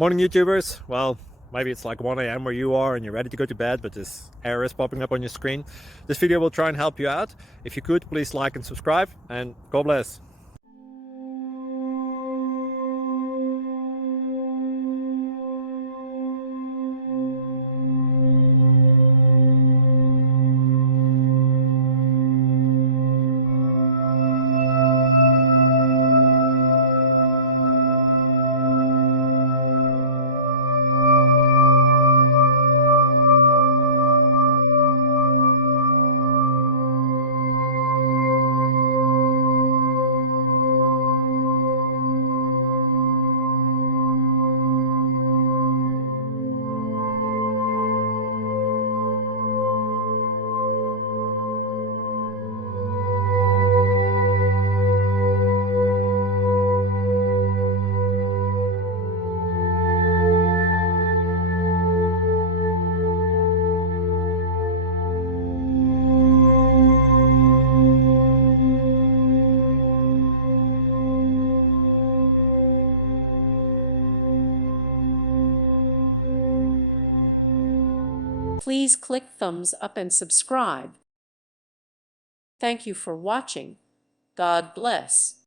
Morning YouTubers. Well, maybe it's like 1 a.m. where you are and you're ready to go to bed, but this error is popping up on your screen. This video will try and help you out. If you could, please like and subscribe, and God bless. Please click thumbs up and subscribe. Thank you for watching. God bless.